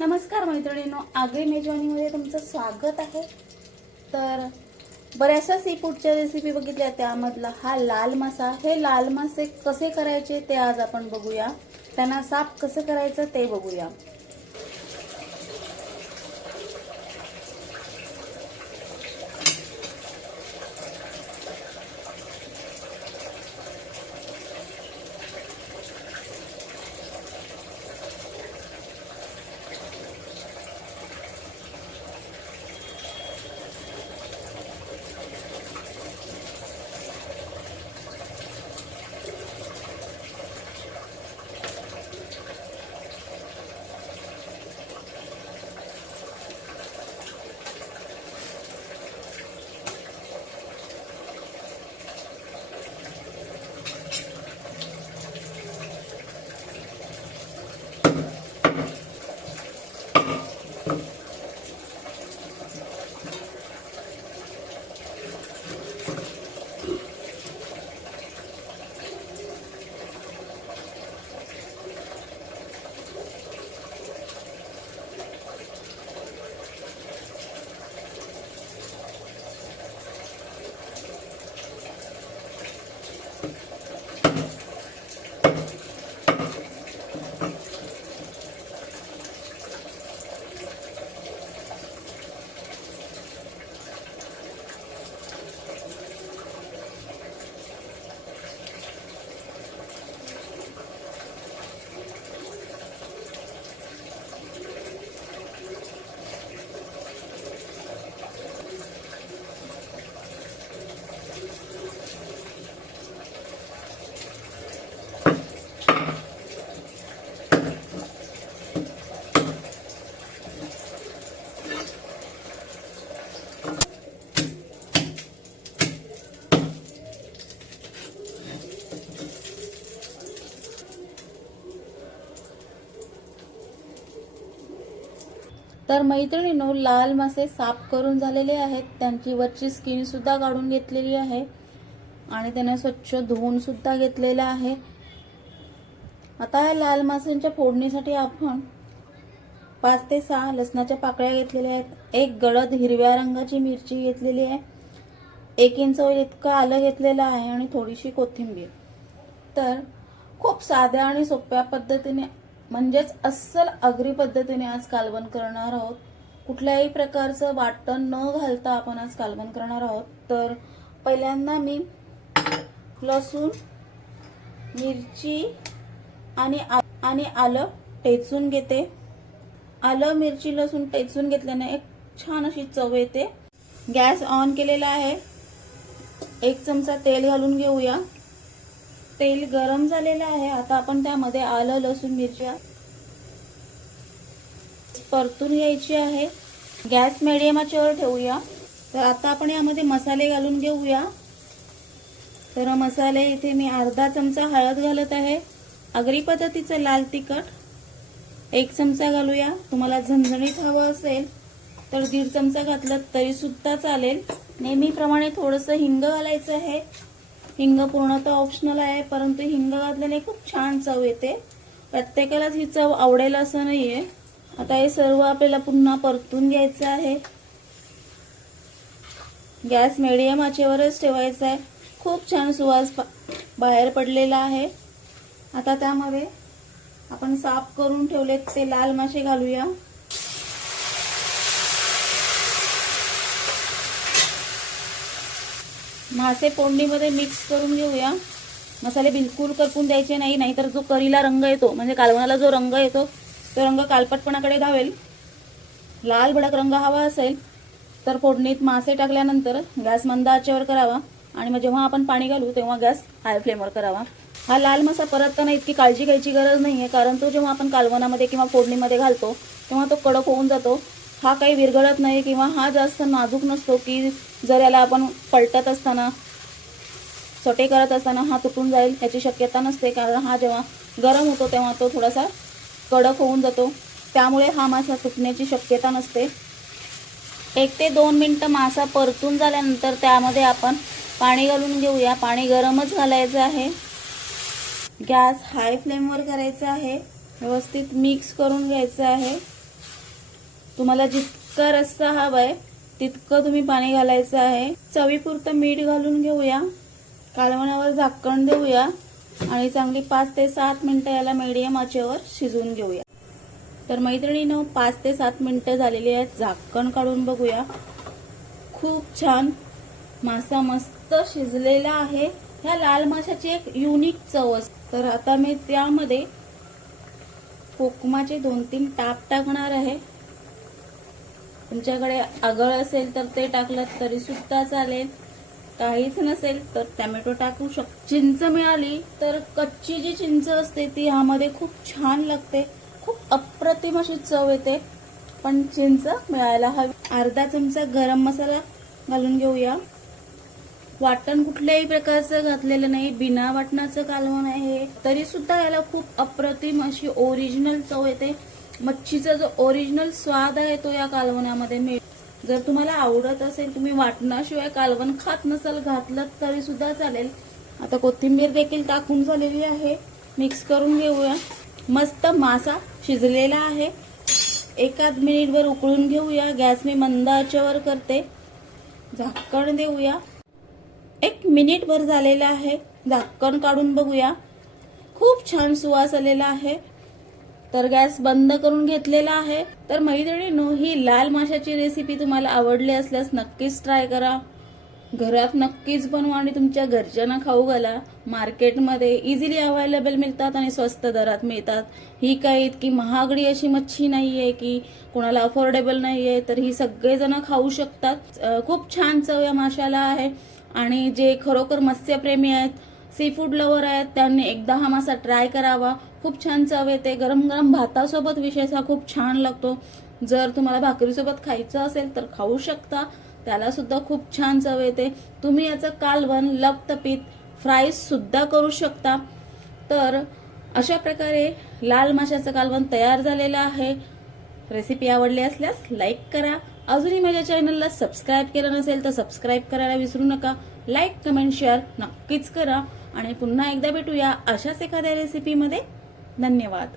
नमस्कार मैत्रिणींनो आगरी मेजवानीमध्ये तुमचं स्वागत आहे. तर बऱ्याचशा सी फूडच्या रेसिपी बघितल्या त्यामधला हा लाल मासा. हे लाल मासे कसे करायचे ते आज आपण बघूया. त्यांना साफ कसं करायचं ते बघूया. तर मैत्रिणींनो लाल मासे साफ करून झालेले आहेत. त्यांची वरची स्किन सुद्धा काढून घेतलेली आहे. आणि त्यांना स्वच्छ धुवून सुद्धा घेतलेलं आहे. आता या लाल माशांच्या फोडणीसाठी आपण पाच ते सहा लसणाच्या पाकळ्या घेतलेल्या आहेत. एक गडद हिरव्या रंगाची मिरची घेतलेली आहे. एक इंच इतकं आलं घेतलेलं आहे आणि थोडीशी कोथिंबीर. तर खूप साध्या आणि सोप्या पद्धतीने म्हणजेच अस्सल आगरी पद्धतीने आज कालवण करणार आहोत. कुठल्याही प्रकारचं वाटण न घालता आपण आज कालवण करणार आहोत. तर पहिल्यांदा मी लसूण मिरची आणि आ- आणि आलं टेचून घेते. आलं मिरची लसूण टेचून घेतल्याने एक छान अशी चव येते. गॅस ऑन केलेला आहे. एक चमचा तेल घालून घेऊया. तेल गरम झालेलं आहे. आता आपण त्यामध्ये आलं लसूण मिरच्या परतून घ्यायची आहे. गॅस मिडियमाच्यावर ठेवूया. तर आता आपण यामध्ये मसाले घालून घेऊया. तर मसाले इथे मी अर्धा चमचा हळद घालत आहे. आगरी पद्धतीचं लाल तिखट एक चमचा घालूया. तुम्हाला झणझणीत हवं असेल तर दीड चमचा घातलं तरी सुद्धा चालेल. नेहमीप्रमाणे थोडंसं हिंग घालायचं आहे. हिंग पूर्णतः ऑप्शनल आहे परंतु हिंग घातल्याने खूप छान चव येते. प्रत्येकालाच ही चव आवडेल असं नाहीये. आता हे सर्व आपल्याला पुन्हा परतून घ्यायचं आहे. गॅस मिडियम आचेवरच ठेवायचा आहे. खूप छान सुवास बाहेर पडलेला आहे. आता त्यामध्ये आपण साफ करून ठेवलेत ते लाल मासे घालूया. मासे फोडणीमध्ये मिक्स करून घेऊया. मसाले बिलकुल करपून द्यायचे नाही नाहीतर जो करीला रंग येतो म्हणजे कालवणाला जो रंग येतो तो रंग कालपटपणाकडे धावेल. लाल भडक रंग हवा असेल तर फोडणीत मासे टाकल्यानंतर गॅस मंद आचेवर करावा. आणि मग जेव्हा आपण पाणी घालू तेव्हा गॅस हाय फ्लेमवर करावा. हा लाल मसा परतताना इतकी काळजी घ्यायची गरज नाही आहे कारण तो जेव्हा आपण कालवणामध्ये किंवा फोडणीमध्ये घालतो तेव्हा तो कडक होऊन जातो. हा काही विरघळत नाही किंवा हा जास्त नाजूक नसतो की जर याला आपण पलटत असताना सटे करत असताना हा तुटून जाईल याची शक्यता नसते. कारण हा जेव्हा गरम होतो तेव्हा तो थोडासा कडक होऊन जातो. त्यामुळे हा मासा तुटण्याची शक्यता नसते. एक ते दोन मिनटं मासा परतून झाल्यानंतर त्यामध्ये आपण पाणी घालून घेऊया. पाणी गरमच घालायचं आहे. गॅस हाय फ्लेमवर करायचा आहे. व्यवस्थित मिक्स करून घ्यायचं आहे. तुम्हाला जितका रस्सा हवाय तितकं तुम्ही पाणी घालायचं आहे. चवीपुरतं मीठ घालून घेऊया. कालवणावर झाकण देऊया. आणि चांगली पाच ते सात मिनिटं याला मीडियम आचेवर शिजवून घेऊया. तर मैत्रिणीनं पाच ते सात मिनिटं झालेली आहेत. झाकण काढून बघूया. खूप छान मासा मस्त शिजलेला आहे. ह्या लाल माशाची एक युनिक चव असते. तर आता मी त्यामध्ये कोकमाचे दोन तीन टाप टाकणार आहे. तुमच्याकडे आगळ असेल तर ते टाकलं तरी सुद्धा चालेल. काहीच नसेल तर टॅमॅटो टाकू शक चिंच मिळाली तर कच्ची जी चिंच असते ती ह्यामध्ये खूप छान लागते. खूप अप्रतिम अशी चव येते. पण चिंच मिळायला हवी. अर्धा चमचा गरम मसाला घालून घेऊया. वाटण कुठल्याही प्रकारचं घातलेलं नाही. बिना वाटणाचं कालवण आहे. तरी सुद्धा याला खूप अप्रतिम अशी ओरिजिनल चव येते. मच्छीचा जो ओरिजिनल स्वाद आहे तो या कालवणामध्ये मिळतो जर तुम्हाला आवडत असेल तुम्ही वाटणाशिवाय कालवण खात नसाल घातलं तरी सुद्धा चालेल. आता कोथिंबीर देखील टाकून झालेली आहे. मिक्स करून घेऊया. मस्त मासा शिजलेला आहे. एकाच मिनिटभर उकळून घेऊया. गॅस मी मंद आचेवर करते. झाकण देऊया. एक मिनिटभर झालेलं झालेला आहे. झाकण काढून बघूया. खूप छान सुवास आलेला आहे. तर गॅस बंद करून घेतलेला आहे. तर मैत्रिणींनो ही लाल माशाची रेसिपी तुम्हाला आवडली असल्यास नक्कीच ट्राय करा. घरात नक्कीच बनवा आणि तुमच्या घरच्यांना खाऊ घाला. मार्केटमध्ये इझिली अवेलेबल मिळतात आणि स्वस्त दरात मिळतात. ही काही इतकी महागडी अशी मच्छी नाही आहे की कोणाला अफोर्डेबल नाही आहे तर ही सगळेजण खाऊ शकतात. खूप छान चव या माशाला आहे. आणि जे खरोखर मत्स्यप्रेमी आहेत सी फूड लवर आहेत त्यांनी एकदा हा मासा ट्राय करावा. खूप छान चव येते. गरम गरम भातासोबत विशेष हा खूप छान लागतो. जर तुम्हाला भाकरीसोबत खायचं असेल तर खाऊ शकता. त्याला सुद्धा खूप छान चव येते. तुम्ही याचं कालवण लपतपीत फ्राय सुद्धा करू शकता. तर अशा प्रकारे लाल माशाचं कालवण तयार झालेलं आहे. रेसिपी आवडली असल्यास लाईक करा. अजूनही माझ्या चॅनलला सबस्क्राईब केलं नसेल तर सबस्क्राईब करायला विसरू नका. लाईक कमेंट शेअर नक्कीच करा. आणि पुन्हा एकदा भेटूया अशाच एखाद्या रेसिपीमध्ये धन्यवाद.